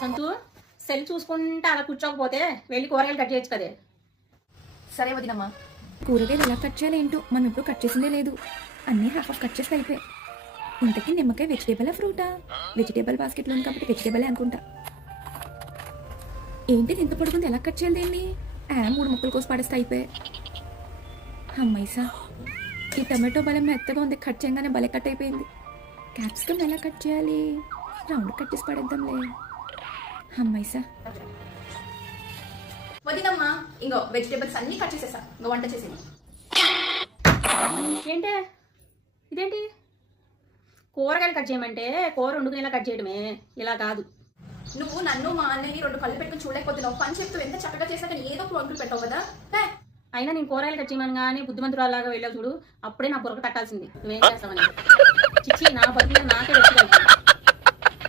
సంతు cell చూసుకుంటా అలా కూర్చోకపోతే వెళ్ళి కూరగాయలు కట్ చేయొచ్చు కదే. సరే వదినమ్మా. కూరగాయలు ఎలా కట్ చేయాలి ఏంటో, మనం ఇప్పుడు కట్ చేసిందే లేదు. అన్నీ హాఫ్ ఆఫ్ కట్ చేస్తే అయిపోయాయి. ఇంతకీ నిమ్మకాయ వెజిటేబుల్ ఫ్రూటా? వెజిటేబుల్ బాస్కెట్లో ఉంది కాబట్టి వెజిటేబులే అనుకుంటా. ఏంటి ఇంత పడుకుంది, ఎలా కట్ చేయాలి దీన్ని? 3 ముక్కలు కోసి పడేస్తే అయిపోయాయి. అమ్మైసా, ఈ టమాటో భలే మెత్తగా ఉంది, కట్ చేయగానే భలే కట్ అయిపోయింది. క్యాప్సికమ్ ఎలా కట్ చేయాలి? రౌండ్ కట్ చేసి పడేద్దాంలే. అమ్మైసా, వదినమ్మా ఇంకో వెజిటేబుల్స్ అన్ని కట్ చేసేసా, ఇంకో వంట చేసేది. ఏంటే ఇదేంటి? కూరగాయలు కట్ చేయమంటే కూర వండుకునేలా కట్ చేయడమే, ఇలా కాదు. నువ్వు నన్ను మా అన్నయ్యని 2 కళ్ళు పెట్టుకుని చూడలేకపోతున్నావు. పని చెప్తూ ఎంత చక్కగా చేశాక ఏదో ఒక వంటలు పెట్టావు కదా. అయినా నేను కూరగాయలు కట్ చేయమని కానీ బుద్ధిమంతురాలాగా వెళ్ళావు చూడు, అప్పుడే నా బుర్రకు తట్టాల్సింది. నువ్వేం చేస్తావని. చిచ్చి, నా బతుకు నాకే వచ్చి